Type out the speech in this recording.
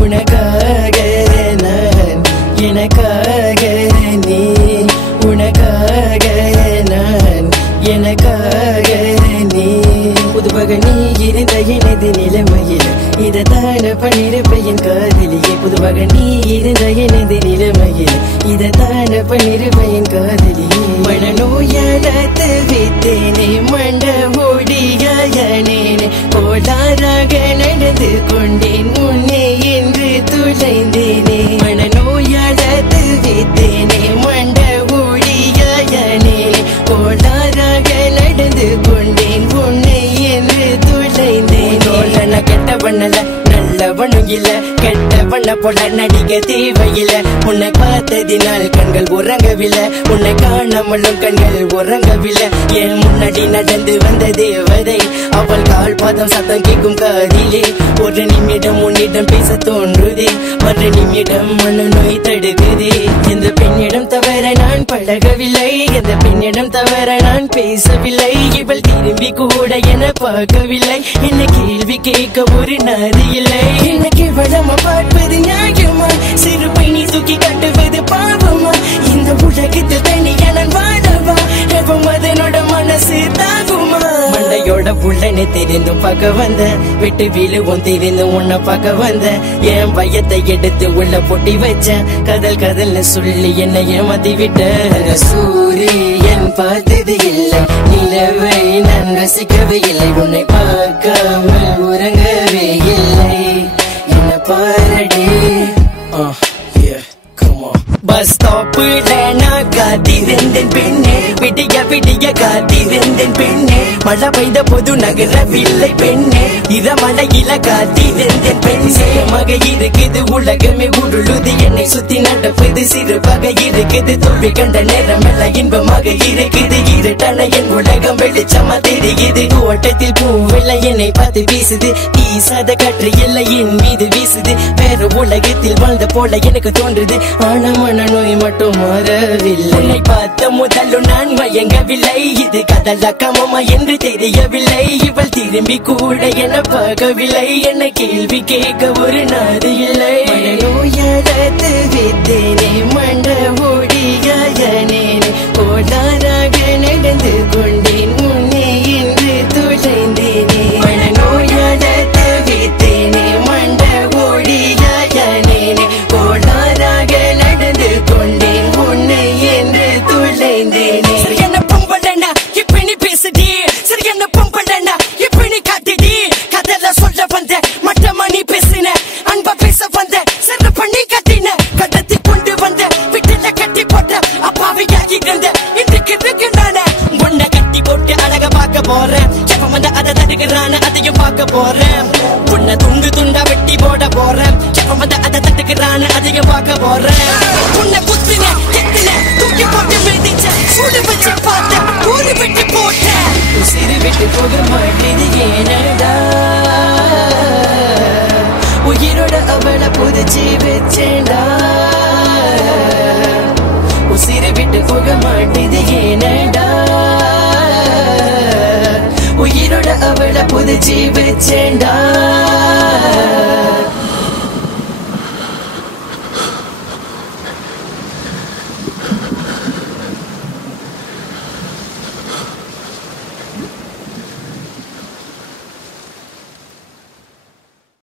உனக்காக நான் எனக்காக நீ உனக்காக நான் எனக்காக நீ புதுவாக நீ இருந்த எனது நிலைமையில் இதைத்தான பண்ணிருப்பையின் காதலியே புதுவாக நீ இருந்த எனது நிலைமையில் இதைத்தான பண்ணிருப்பையின் காதலியே மனநோயாளத்து வித்தேனே மண்ட ஓடியாயனேனே கோளாறாக நடந்து கொண்டேன் முன்னே என்று துளைந்தேனே மனநோயாளத்து வித்தேனே மண்ட ஓடியாயனேனே கோளாறாக நடந்து கொண்டேன் முன்னே என்று துளைந்தேனே கெட்ட பண்ணல நல்லவனும் இல்ல கெட்ட பண்ண போல நடிக தேவையில்லை உன்னை பார்த்ததினால் கண்கள் உறங்கவில்லை உன்னை காணாமலும் கண்கள் உறங்கவில்லை என் முன்னாடி நடந்து வந்த தேவதை அவள் கால் பாதம் சத்தம் கேட்கும் காதிலே ஒரு நிமிடம் உன்னிடம் பேச தோன்றுதே மறு நிமிடம் மனநோய் தடுக்குதே எந்த பெண்ணிடம் தவிர நான் பழகவில்லை எந்த பெண்ணிடம் தவிர நான் பேசவில்லை இவள் திரும்பி கூட என பார்க்கவில்லை என்ன கேள்வி கேட்க ஒரு நாதி இல்லை எனக்கு வளமா பார்ப்பது நியாயமா சிறு பையனை தூக்கி கட்டுவது பாவமா இந்த உலகத்தில் தனியா நான் வாழவா எவம் அதனோட மனசு தாகுமா மண்டையோட புள்ளனை தெரிந்தும் பார்க்க வந்த விட்டு விழுவும் தெரிந்தும் உன்னை பார்க்க வந்த என் பயத்தை எடுத்து உள்ள பொட்டி வச்சேன் கதல் கதல்னு சொல்லி என்னை ஏமாத்தி விட்ட சூரியன் பார்த்தது இல்லை நிலவை நான் ரசிக்கவே இல்லை உன்னை பார்க்காமல் உறங்கவே இல்லை என்ன பாரடி பஸ் ஸ்டாப்புல நான் காத்திருந்தேன் பெண்ணே விடிய விடிய காத்திருந்தேன் பெண்ணே மழை பெய்த போது நகரவில்லை பெண்ணே மழையில காத்திருந்தேன் பெண்ணே மக இருக்குது உலகமே உருளுது என்னை சுத்தி நடப்பது சிறு வகை இருக்குது தோல்வி கண்ட நேரம் எல்லாம் இன்பமாக இருக்குது இருட்டான என் உலகம் வெளிச்சமா தெரியுது ஓட்டத்தில் பூவெல்ல என்னை பார்த்து வீசுது வீசாத காற்று எல்லாம் என் மீது வீசுது வேற உலகத்தில் வாழ்ந்த போல எனக்கு தோன்றுது ஆனா மனநோய் மட்டும் மாறவில்லை உன்னை பார்த்த முதலும் நான் மயங்கவில்லை இது கதலக்கமமா என்று தெரியவில்லை இவள் திரும்பி கூட என பார்க்கவில்லை என்ன கேள்வி கேட்க ஒரு நாது இல்லை மனநோயாளத்து வித்தேனே மண்ட ஓடியாயனேனே கோளாறாக நடந்து கொண்டேன் முன்னே என்று துளைந்தேனே மனநோயாளத்து வித்தேனே மண்ட ஓடியாயனேனே கோளாறாக நடந்து கொண்டேன் உன்னை என்று துளைந்தேனே சரியான பொம்பளனா இப்ப நீ பேசுடி சரியான பொம்பளனா இப்ப நீ காட்டுடி கதல சொல்ல வந்த மட்டமா நீ பேசின அன்பா பேச வந்த சிறு பண்ணி கட்டின கடத்தி கொண்டு வந்த வீட்டுல கட்டி போட்ட அப்பாவியாகி இருந்த இன்றைக்கு இருக்கு நானே உன்னை கட்டி போட்டு அழக பார்க்க போறேன் எப்ப வந்து அதை தடுக்கிறான அதையும் பார்க்க போறேன் உன்னை துண்டு துண்டா வெட்டி போட போறேன் எப்ப வந்து அதை தடுக்கிறான அதையும் பார்க்க போறேன் உன்னை குத்தின எத்தின தூக்கி போட்டு மிதிச்ச சுடு வச்சு பார்த்த ஊரு விட்டு போட்ட உசிறு விட்டு போக மாட்டேது ஏனடா உயிரோட அவளை புதிச்சு வச்சேண்டா உசிறு விட்டு போக மாட்டேது ஏனடா உயிரோட அவளை புதிச்சு வச்சேண்டா